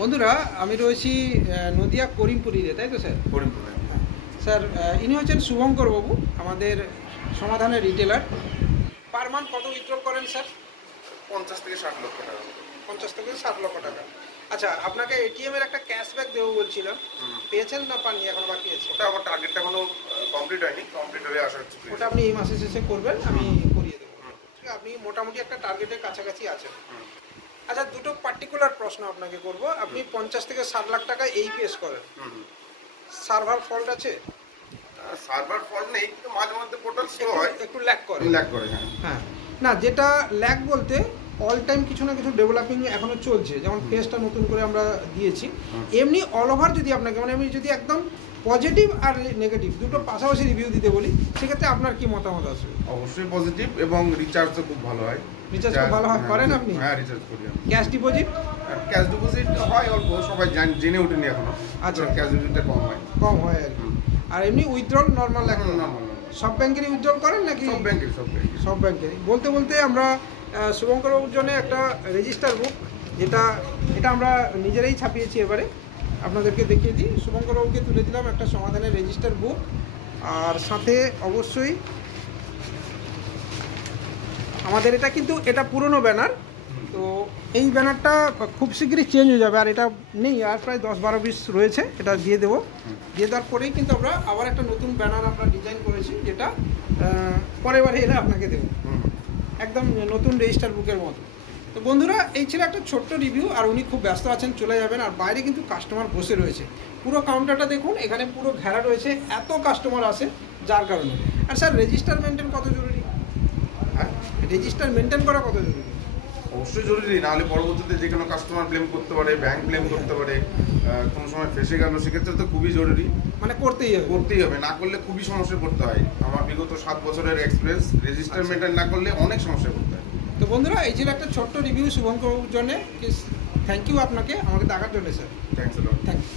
বন্ধুরা আমি রয়েছি নদিয়া করিমপুরিতে, তাই তো স্যার? করিমপুরে। স্যার ইনি হচ্ছেন শুভঙ্কর বাবু, আমাদের সমাধানের রিটেলার। পার মান্থ কত উইথড্রল করেন স্যার? 50 থেকে 60 লক্ষ টাকা। 50 থেকে 60 লক্ষ টাকা। আচ্ছা, আপনাকে এটিএমের একটা ক্যাশব্যাক দেবো বলছিলাম, পেয়েছেন না পাননি? এখনো বাকি আছে। ওটা আমার টার্গেটটা এখনো কমপ্লিট হয়নি, কমপ্লিট হয়ে আসা হচ্ছে। ওটা আপনি এই মাসের শেষে করবেন, আমি করিয়ে দেবো। ঠিক আছে, আপনি মোটামুটি একটা টার্গেটের কাছাকাছি আছেন। আচ্ছা, দুটো পার্টিকুলার প্রশ্ন আপনাকে করব। আপনি 50 থেকে 60 লাখ টাকা এই পেস করেন, সার্ভার ফল্ট আছে? সার্ভার ফল্ট নেই, কিন্তু মাঝে মধ্যে পোর্টাল স্লো হয়, একটু ল্যাগ করে। ল্যাগ করে, হ্যাঁ। না, যেটা ল্যাগ বলতে অল টাইম কিছু না কিছু ডেভেলপিং এখনো চলছে, যেমন ফেসটা নতুন করে আমরা দিয়েছি। এমনি অল ওভার যদি আপনাকে, মানে আমি যদি একদম পজিটিভ আর নেগেটিভ দুটো পাশাপাশি রিভিউ দিতে বলি, সেক্ষেত্রে আপনার কি মতামত আসবে? অবশ্যই পজিটিভ, এবং রিচার্জও খুব ভালো হয়। রিচার্জ খুব ভালো হয়, করেন আপনি? হ্যাঁ, রিচার্জ করি আমি। Cash deposit? ক্যাশ ডিপোজিট হয় অল্প, সবাই জেনে ওঠেনি এখনো। আচ্ছা, ক্যাশ ডিপোজিটটা কম হয়। কম হয় আর কি। আর এমনি উইথড্রল নর্মাল এখন? নর্মাল। সব ব্যাংকেরই উইথড্রল করেন নাকি? সব ব্যাংকের। সব ব্যাংকেরই। বলতে বলতে আমরা শুভঙ্কর বাবুর জন্য একটা রেজিস্টার বুক, এটা আমরা নিজেরাই ছাপিয়েছি, এবারে আপনাদেরকে দেখিয়ে দিই। শুভঙ্কর বাবুকে তুলে দিলাম একটা সমাধানের রেজিস্টার বুক, আর সাথে অবশ্যই আমাদের এটা পুরনো ব্যানার। তো এই ব্যানারটা খুব শীঘ্রই চেঞ্জ হয়ে যাবে, আর এটা নেই, আর প্রায় 10-12 পিস রয়েছে। এটা দিয়ে দেবো। দিয়ে দেওয়ার পরেই কিন্তু আমরা আবার একটা নতুন ব্যানার আমরা ডিজাইন করেছি, যেটা পরের বারে এলে আপনাকে দেবো, একদম নতুন রেজিস্টার বুকের মতো। তো বন্ধুরা, এই ছিল একটা ছোট্ট রিভিউ, আর উনি খুব ব্যস্ত আছেন, চলে যাবেন। আর বাইরে কিন্তু কাস্টমার বসে রয়েছে, পুরো কাউন্টারটা দেখুন, এখানে পুরো ঘেরা রয়েছে, এত কাস্টমার আসে যার কারণে। আর স্যার, রেজিস্টার মেনটেন কত জরুরি? হ্যাঁ, রেজিস্টার মেনটেন করা কত জরুরি? অবশ্যই জরুরি, নাহলে পরবর্তীতে যে কোনো কাস্টমার ব্লেম করতে পারে, ব্যাংক ব্লেম করতে পারে, কোনো সময় ফেসে গেল, সেক্ষেত্রে তো খুবই জরুরি, মানে করতেই হবে। না করলে খুবই সমস্যায় পড়তে হয়। আমার বিগত 7 বছরের এক্সপিরিয়েন্স, রেজিস্টার মেনটেন না করলে অনেক সমস্যায় পড়তে হয়। তো বন্ধুরা, এই ছিল একটা ছোট্ট রিভিউ শুভঙ্কর বাবুর জন্য। থ্যাংক ইউ আপনাকে আমাকে দেখার জন্য স্যার। থ্যাংকস। Thank you.